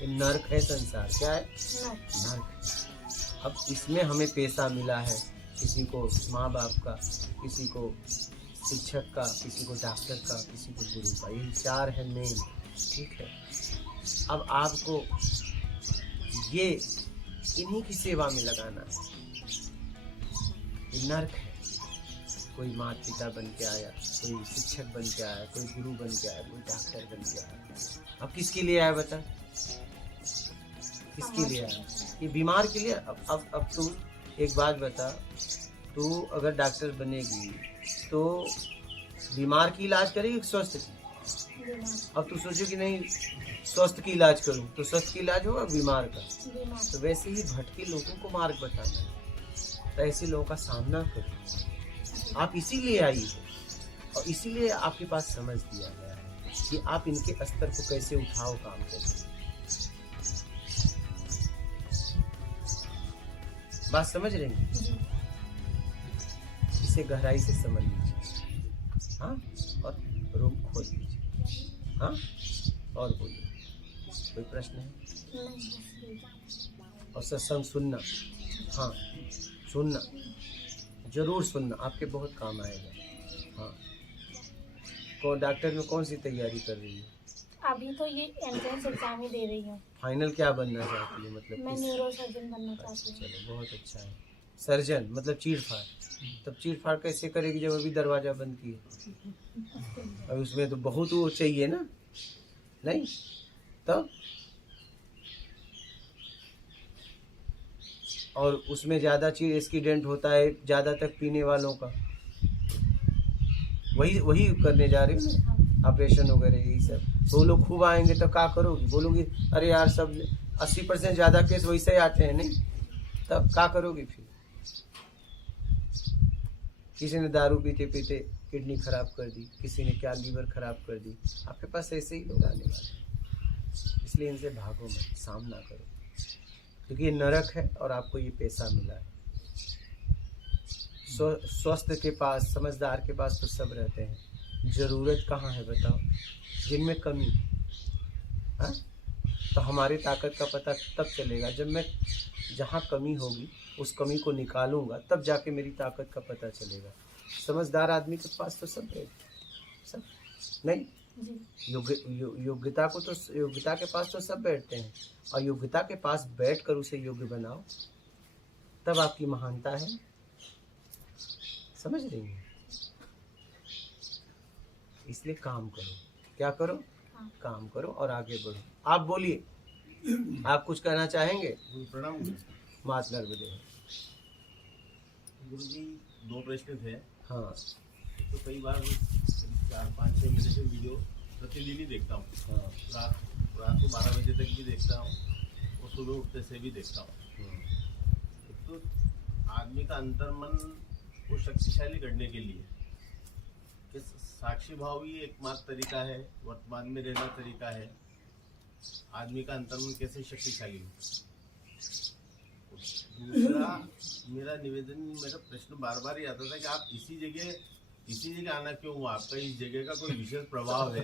ये नर्क है संसार। क्या है, नर्क है। अब इसमें हमें पैसा मिला है, किसी को माँ बाप का, किसी को शिक्षक का, किसी को डॉक्टर का, किसी को गुरु का, यही 4 है मेन। ठीक है, अब आपको ये इन्हीं की सेवा में लगाना है। ये नर्क है, कोई माता पिता बन के आया, कोई शिक्षक बन के आया, कोई गुरु बन के आया, कोई डॉक्टर बन के आया। अब किसके लिए आया बता, किसके लिए आया, ये बीमार के लिए। अब तू एक बात बता, तू अगर डॉक्टर बनेगी तो बीमार की इलाज करेगी कि स्वस्थ की। अब तू सोचो कि नहीं स्वस्थ की इलाज करूं, तो स्वस्थ की इलाज होगा बीमार का। तो वैसे ही भटके लोगों को मार्ग बताना है, तो ऐसे लोगों का सामना करो। आप इसीलिए आई हो, और इसीलिए आपके पास समझ दिया गया है कि आप इनके स्तर को कैसे उठाओ, काम करो। बात समझ रहे हैं, इसे गहराई से समझ लीजिए। हाँ, और रूम खोल लीजिए। हाँ, और बोलिए, कोई प्रश्न है। और सत्संग सुनना, हाँ सुनना, जरूर सुनना, आपके बहुत काम आएगा। हाँ, कौन डॉक्टर में कौन सी तैयारी कर रही है अभी? तो ये एंट्रेंस एग्जाम ही दे रही हूँ। फाइनल क्या बनना चाहती है, मतलब मैं न्यूरो सर्जन बनना चाहती हूँ। चलो बहुत अच्छा है। सर्जन मतलब चीर फाड़, तब चीर फाड़ कैसे करेगी जब अभी दरवाजा बंद किया। अब उसमें तो बहुत वो चाहिए ना, नहीं तब, और उसमें ज़्यादा चीज एक्सीडेंट होता है ज़्यादा तक पीने वालों का, वही करने जा रहे हो ना, ऑपरेशन वगैरह यही सब। तो वो लोग खूब आएंगे तो क्या करोगी, बोलोगी अरे यार सब 80% ज़्यादा केस वैसे ही आते हैं, नहीं तब क्या करोगी फिर। किसी ने दारू पीते पीते किडनी खराब कर दी, किसी ने क्या लीवर खराब कर दी, आपके पास ऐसे ही लोग आने वाले हैं। इसलिए इनसे भागो मत, सामना करो, क्योंकि ये नरक है और आपको ये पैसा मिला है। स्वस्थ के पास, समझदार के पास तो सब रहते हैं, जरूरत कहाँ है बताओ, जिनमें कमी। हाँ, तो हमारी ताकत का पता तब चलेगा जब मैं जहाँ कमी होगी उस कमी को निकालूंगा, तब जाके मेरी ताकत का पता चलेगा। समझदार आदमी के पास तो सब है, सब नहीं। योग्यता को तो, योग्यता के पास तो सब बैठते हैं, और योग्यता के पास बैठकर उसे योग्य बनाओ, तब आपकी महानता है। समझ रही हैं? इसलिए काम करो। क्या करो? काम करो और आगे बढ़ो। आप बोलिए, आप कुछ कहना चाहेंगे? प्रणाम मात नर्मदे। गुरु जी, 2 प्रश्न थे। हाँ, तो कई बार 4-5-6 महीने से वीडियो प्रतिदिन ही देखता हूँ। हाँ, रात को 12 बजे तक भी देखता हूँ और सुबह उठते से भी देखता हूँ। तो आदमी का अंतर्मन को शक्तिशाली करने के लिए साक्षी भाव ही एकमात्र तरीका है, वर्तमान में रहना तरीका है। आदमी का अंतर्मन कैसे शक्तिशाली हो? दूसरा मेरा निवेदन, मेरा प्रश्न बार बार ही आता था कि आप इसी जगह आना क्यों हुआ? आपका इस जगह का कोई विशेष प्रभाव है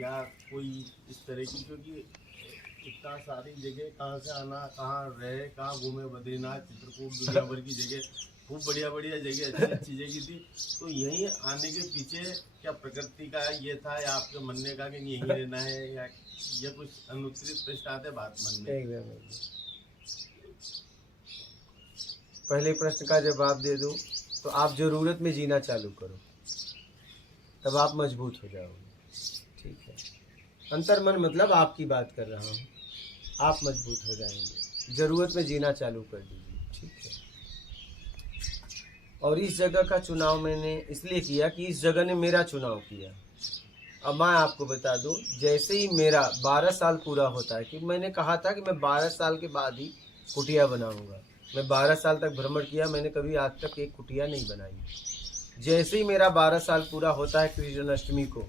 या कोई इस तरह की? क्योंकि इतना सारी जगह कहाँ से आना, कहाँ रहे, कहाँ घूमे, बद्रीनाथ, चित्रकूट, दुनिया भर की जगह, खूब बढ़िया जगह, अच्छी जगह थी। तो यहीं आने के पीछे क्या प्रकृति का ये था या आपके मन ने कहा कि यहीं रहना है, या कुछ अनुत्तरित प्रश्न आते बात मन में? पहले प्रश्न का जवाब दे दूं तो आप जरूरत में जीना चालू करो, तब आप मजबूत हो जाओगे। ठीक है, अंतर्मन मतलब आपकी बात कर रहा हूँ, आप मजबूत हो जाएंगे। जरूरत में जीना चालू कर दीजिए। ठीक है, और इस जगह का चुनाव मैंने इसलिए किया कि इस जगह ने मेरा चुनाव किया। अब मैं आपको बता दूं, जैसे ही मेरा 12 साल पूरा होता है, कि मैंने कहा था कि मैं 12 साल के बाद ही कुटिया बनाऊंगा। मैं 12 साल तक भ्रमण किया, मैंने कभी आज तक एक कुटिया नहीं बनाई। जैसे ही मेरा 12 साल पूरा होता है कृष्ण जन्माष्टमी को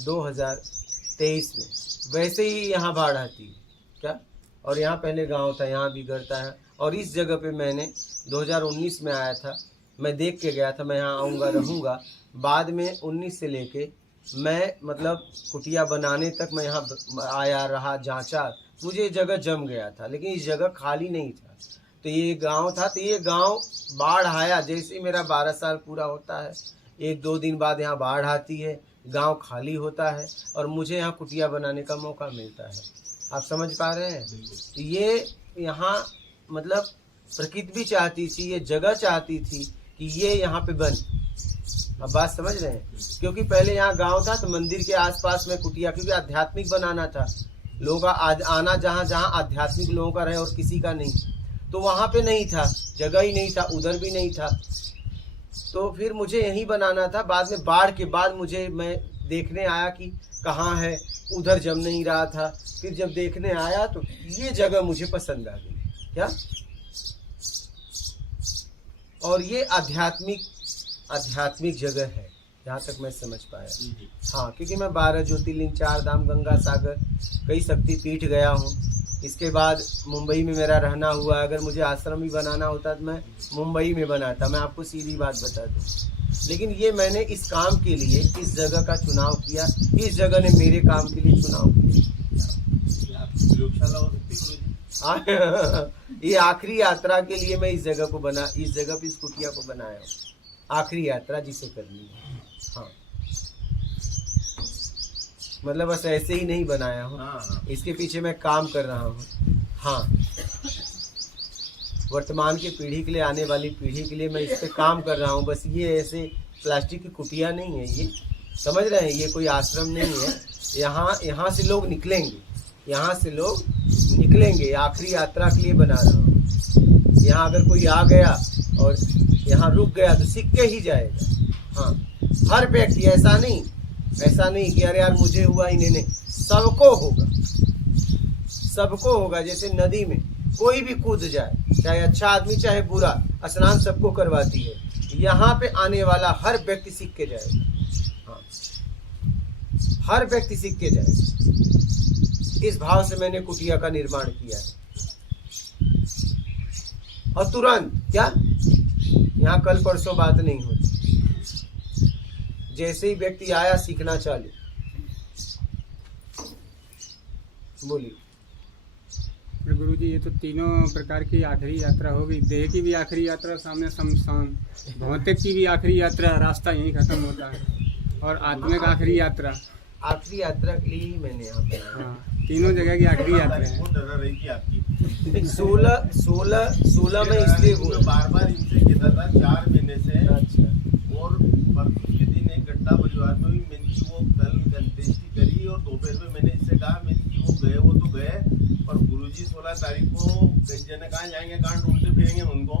2023 में, वैसे ही यहाँ बाढ़ आती है। क्या? और यहाँ पहले गांव था, यहाँ बिगड़ता है। और इस जगह पे मैंने 2019 में आया था, मैं देख के गया था, मैं यहाँ आऊँगा, रहूँगा। बाद में 19 से लेके मैं मतलब कुटिया बनाने तक मैं यहाँ आया, रहा, जांचा, मुझे जगह जम गया था, लेकिन इस जगह खाली नहीं था। तो ये गांव था, तो ये गांव बाढ़ आया। जैसे ही मेरा 12 साल पूरा होता है, 1-2 दिन बाद यहाँ बाढ़ आती है, गांव खाली होता है और मुझे यहाँ कुटिया बनाने का मौका मिलता है। आप समझ पा रहे हैं? ये यहाँ मतलब प्रकृति भी चाहती थी, ये जगह चाहती थी कि ये यहाँ पे बन। अब बात समझ रहे हैं? क्योंकि पहले यहाँ गांव था तो मंदिर के आसपास में कुटिया, क्योंकि आध्यात्मिक बनाना था, लोगों का आना जहाँ जहाँ आध्यात्मिक लोगों का रहे और किसी का नहीं, तो वहाँ पे नहीं था, जगह ही नहीं था, उधर भी नहीं था। तो फिर मुझे यहीं बनाना था। बाद में बाढ़ के बाद मैं देखने आया कि कहाँ है, उधर जम नहीं रहा था। फिर जब देखने आया तो ये जगह मुझे पसंद आ गई। क्या? और ये आध्यात्मिक जगह है जहाँ तक मैं समझ पाया। हाँ, क्योंकि मैं 12 ज्योतिर्लिंग, 4 धाम, गंगा सागर, कई शक्तिपीठ गया हूँ। इसके बाद मुंबई में मेरा रहना हुआ। अगर मुझे आश्रम भी बनाना होता तो मैं मुंबई में बनाता, मैं आपको सीधी बात बता दूँ। लेकिन ये मैंने इस काम के लिए इस जगह का चुनाव किया, इस जगह ने मेरे काम के लिए चुनाव किया। ये आखिरी यात्रा के लिए मैं इस जगह पे इस कुटिया को बनाया हूँ। आखिरी यात्रा जिसे करनी है। हाँ, मतलब बस ऐसे ही नहीं बनाया हूँ, इसके पीछे मैं काम कर रहा हूँ। हाँ, वर्तमान की पीढ़ी के लिए, आने वाली पीढ़ी के लिए मैं इस पे काम कर रहा हूँ। बस ये ऐसे प्लास्टिक की कुटिया नहीं है, ये समझ रहे हैं, ये कोई आश्रम नहीं है। यहाँ से लोग निकलेंगे, आखिरी यात्रा के लिए बना रहा हूँ। यहाँ अगर कोई आ गया और यहाँ रुक गया तो सीख के ही जाएगा। हाँ, हर व्यक्ति, ऐसा नहीं कि अरे यार मुझे हुआ ही नहीं, सबको होगा। जैसे नदी में कोई भी कूद जाए, चाहे अच्छा आदमी चाहे बुरा, स्नान सबको करवाती है। यहाँ पे आने वाला हर व्यक्ति सीख के जाएगा। हाँ, हर व्यक्ति सीख के जाएगा। इस भाव से मैंने कुटिया का निर्माण किया है। और तुरंत क्या यहाँ कल परसों बात नहीं होती। जैसे ही व्यक्ति आया सीखना चालू। बोलिए। फिर गुरु जी, ये तो तीनों प्रकार की आखिरी यात्रा हो गई। देह की भी आखिरी यात्रा, सामने शमशान, भौतिक की भी आखिरी यात्रा, रास्ता यहीं खत्म होता है, और आत्मिक आखिरी यात्रा। आखिरी यात्रा के लिए ही मैंने यहाँ पे हाँ, तीनों जगह की आखिरी यात्रा है। वो डरा रही थी आपकी। 16 में इसलिए मैं बार बार इनसे कहता था 4 महीने से। अच्छा। और परसों के दिन एक घटना परिवार में हुई। मैंने वो कल अंत्येष्टि करी और दोपहर में मैंने इससे कहा, मैंने वो तो गए, पर गुरुजी 16 तारीख को कई जने कहाँ जाएंगे, कहाँ ढूंढते फिरेंगे उनको,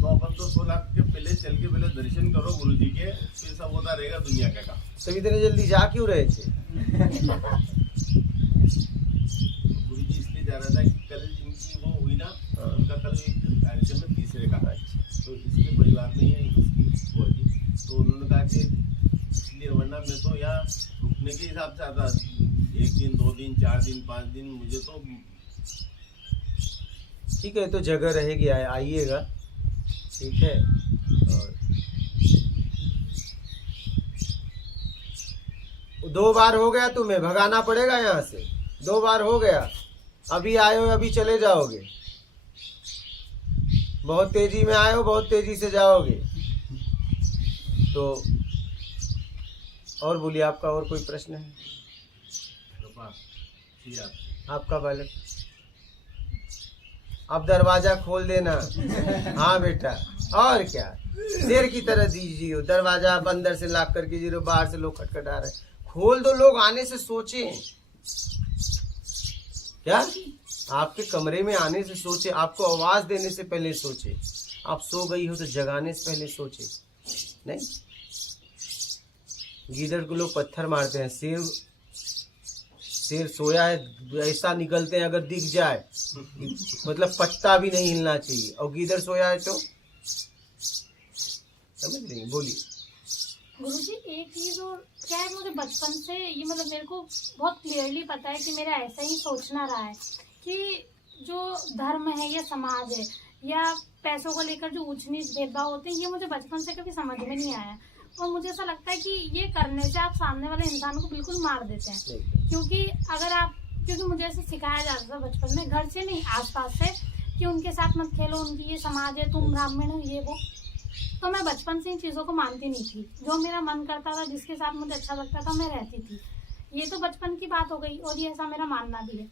तो अपन तो 16 के पहले चल के पहले दर्शन करो गुरुजी के, फिर सब होता रहेगा दुनिया का काम। तभी इतने जल्दी जा क्यों रहे थे? गुरुजी इसलिए जा रहा था कि कल इनकी वो हुई ना, उनका कल कार्यक्रम में तीसरे का, तो इसके परिवार में ही इसकी वो थी, तो उन्होंने कहा कि इसलिए, वरना मैं तो यहाँ रुकने के हिसाब से आता, 1 दिन 2 दिन 4 दिन 5 दिन, मुझे तो ठीक है, तो जगह रहेगी, आइएगा, ठीक है। और 2 बार हो गया, तुम्हें भगाना पड़ेगा यहाँ से। 2 बार हो गया, अभी आए हो, अभी चले जाओगे। बहुत तेजी में आए हो, बहुत तेजी से जाओगे। तो और बोलिए, आपका और कोई प्रश्न है? आपका बालक, अब दरवाजा खोल देना। हाँ बेटा, और क्या, शेर की तरह दीजिए दरवाजा, आप अंदर से लॉक करके जीरो, बाहर से लोग खटखटा रहे, खोल दो, लोग आने से सोचे। क्या आपके कमरे में आने से सोचे, आपको आवाज देने से पहले सोचे, आप सो गई हो तो जगाने से पहले सोचे नहीं। गीदड़ को लोग पत्थर मारते हैं, शेर सोया है ऐसा निकलते हैं, अगर दिख जाए मतलब पत्ता भी नहीं हिलना चाहिए, और गीदड़ सोया है तो समझ लेंगे। बोलिए। गुरुजी, एक चीज और क्या है, मुझे बचपन से ये मतलब मेरे को बहुत क्लियरली पता है कि मेरा ऐसा ही सोचना रहा है कि जो धर्म है या समाज है या पैसों को लेकर जो ऊंच नीच भेदभाव होते हैं, ये मुझे बचपन से कभी समझ में नहीं आया। और मुझे ऐसा लगता है कि ये करने से आप सामने वाले इंसान को बिल्कुल मार देते हैं, क्योंकि अगर आप, क्योंकि मुझे ऐसे सिखाया जाता था बचपन में, घर से नहीं आसपास से, कि उनके साथ मत खेलो, उनकी ये समाज है, तुम ब्राह्मण हो, ये वो। तो मैं बचपन से इन चीज़ों को मानती नहीं थी। जो मेरा मन करता था, जिसके साथ मुझे अच्छा लगता था, मैं रहती थी। ये तो बचपन की बात हो गई, और ये ऐसा मेरा मानना भी है।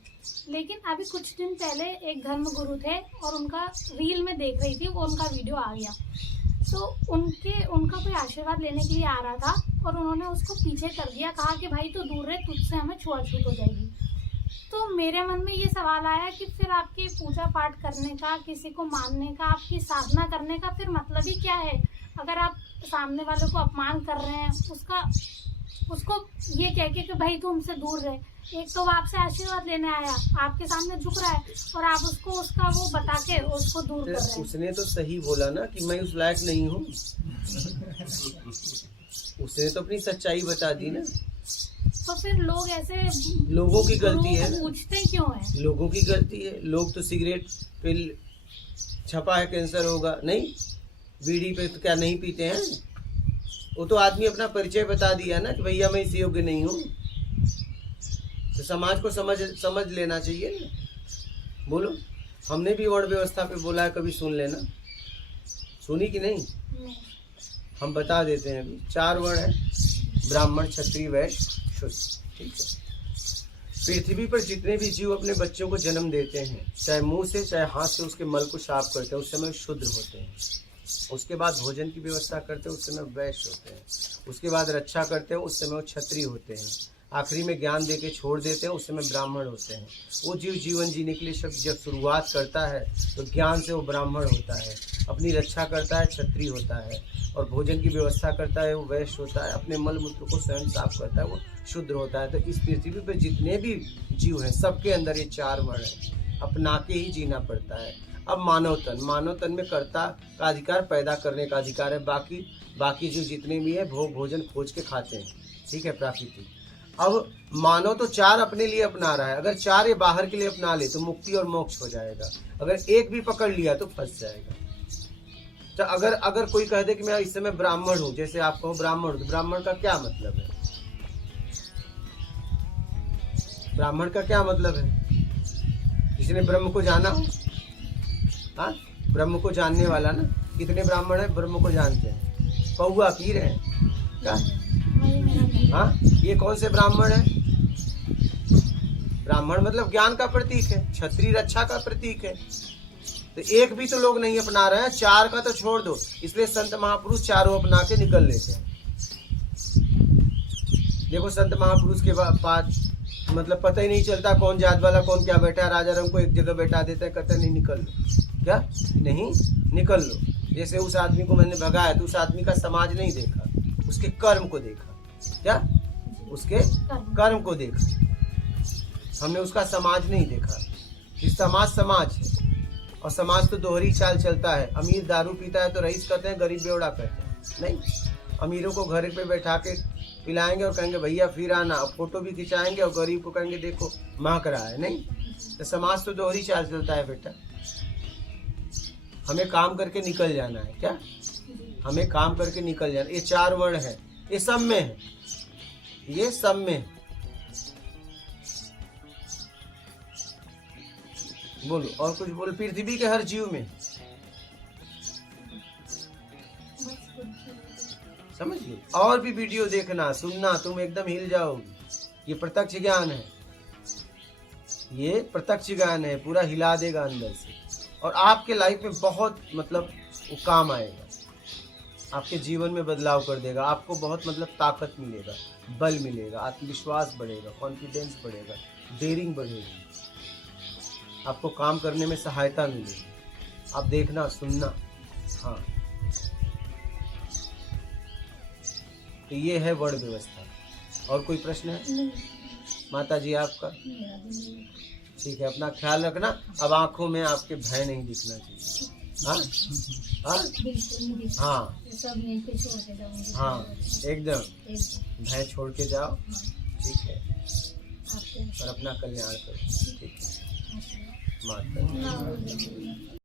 लेकिन अभी कुछ दिन पहले एक धर्म गुरु थे, और उनका रील में देख रही थी, वो उनका वीडियो आ गया, तो उनका कोई आशीर्वाद लेने के लिए आ रहा था, और उन्होंने उसको पीछे कर दिया, कहा कि भाई तू दूर रहे, तुझसे हमें छुआछूत हो जाएगी। तो मेरे मन में ये सवाल आया कि फिर आपके पूजा पाठ करने का, किसी को मानने का, आपकी साधना करने का फिर मतलब ही क्या है? अगर आप सामने वाले को अपमान कर रहे हैं, उसको ये कह के कि भाई तू हमसे दूर रहे। एक तो वो आपसे आशीर्वाद लेने आया, आपके सामने झुक रहा है, और आप उसको उसका वो बता के उसको दूर कर रहे हैं। उसने तो सही बोला ना कि मैं उस लायक नहीं हूँ। उसने तो अपनी सच्चाई बता दी ना। तो फिर लोग ऐसे लोगों की गलती है, पूछते क्यों है? लोगों की गलती है। लोग तो सिगरेट पे छपा है कैंसर होगा, नहीं बीड़ी पे तो क्या नहीं पीते हैं? वो तो आदमी अपना परिचय बता दिया ना कि भैया मैं इस योग्य नहीं हूँ। तो समाज को समझ लेना चाहिए ना। बोलो, हमने भी वर्ण व्यवस्था पे बोला है, कभी सुन लेना। सुनी कि नहीं? हम बता देते हैं। अभी 4 वर्ण है, ब्राह्मण, क्षत्रिय, वैश्य, शूद्र, ठीक है। पृथ्वी पर जितने भी जीव अपने बच्चों को जन्म देते हैं, चाहे मुंह से चाहे हाथ से उसके मल को साफ करते हैं, उस समय शूद्र होते हैं। उसके बाद भोजन की व्यवस्था करते हैं, उस समय वैश्य होते हैं। उसके बाद रक्षा करते हैं, उस समय वो क्षत्रिय होते हैं। आखिरी में ज्ञान देके छोड़ देते हैं, उस समय ब्राह्मण होते हैं। वो जीव जीवन जीने के लिए जब शुरुआत करता है तो ज्ञान से वो ब्राह्मण होता है, अपनी रक्षा करता है, क्षत्रिय होता है, और भोजन की व्यवस्था करता है, वो वैश्य होता है, अपने मल मूत्र को स्वयं साफ करता है, वो शुद्र होता है। तो इस पृथ्वी पर जितने भी जीव हैं, सबके अंदर ये 4 वर्ण है, अपना के ही जीना पड़ता है। अब मानव तन में कर्ता का अधिकार, पैदा करने का अधिकार है। बाकी जो जितने भी है भोग भोजन खोज के खाते हैं, ठीक है, प्राकृतिक। अब मानव तो 4 अपने लिए अपना रहा है। अगर 4 ये बाहर के लिए अपना ले तो मुक्ति और मोक्ष हो जाएगा। अगर एक भी पकड़ लिया तो फंस जाएगा। तो अगर कोई कह दे कि मैं इस समय ब्राह्मण हूँ, जैसे आप कहो ब्राह्मण हूँ, तो ब्राह्मण का क्या मतलब है? ब्राह्मण का क्या मतलब है? जिसने ब्रह्म को जाना, हाँ, ब्रह्म को जानने वाला ना। कितने ब्राह्मण है ब्रह्म को जानते हैं? पौआ पी रहे हैं क्या? हाँ, ये कौन से ब्राह्मण है? ब्राह्मण मतलब ज्ञान का प्रतीक है, क्षत्रिय रक्षा का प्रतीक है। तो एक भी तो लोग नहीं अपना रहे हैं, चार का तो छोड़ दो। इसलिए संत महापुरुष चारों अपना के निकल लेते हैं। देखो संत महापुरुष के पास मतलब पता ही नहीं चलता कौन जात वाला कौन क्या बैठा है। राजा रंग को एक जगह बैठा देते हैं, कहते नहीं निकल लो, क्या नहीं निकल लो। जैसे उस आदमी को मैंने भगाया तो उस आदमी का समाज नहीं देखा, उसके कर्म को देखा, क्या उसके कर्म को देखा, हमने उसका समाज नहीं देखा। इस समाज है, और समाज तो दोहरी चाल चलता है। अमीर दारू पीता है तो रईस कहते हैं, गरीब बेवड़ा कहते हैं। नहीं, अमीरों को घर पे बैठा के पिलाएंगे और कहेंगे भैया फिर आना, फोटो भी खिंचाएंगे, और गरीब को कहेंगे देखो महक रहा है। नहीं, तो समाज तो दोहरी चाल चलता है बेटा। हमें काम करके निकल जाना है, क्या हमें काम करके निकल जाना। ये चार वर्ण है, ये सब में है, ये सब में है। बोलो और कुछ बोलो। पृथ्वी के हर जीव में, समझ लो। और भी वीडियो देखना सुनना, तुम एकदम हिल जाओगी। ये प्रत्यक्ष ज्ञान है, ये प्रत्यक्ष ज्ञान है, पूरा हिला देगा अंदर से। और आपके लाइफ में बहुत मतलब वो काम आएगा, आपके जीवन में बदलाव कर देगा। आपको बहुत मतलब ताकत मिलेगा, बल मिलेगा, आत्मविश्वास बढ़ेगा, कॉन्फिडेंस बढ़ेगा, डेयरिंग बढ़ेगी, आपको काम करने में सहायता मिलेगी। आप देखना सुनना। हाँ, तो ये है वर्ण व्यवस्था। और कोई प्रश्न है माता जी आपका? ठीक है, अपना ख्याल रखना। अब आंखों में आपके भय नहीं दिखना चाहिए। हाँ हाँ हाँ हाँ, एकदम भय छोड़ के जाओ, ठीक है, और अपना कल्याण करो, ठीक है माता।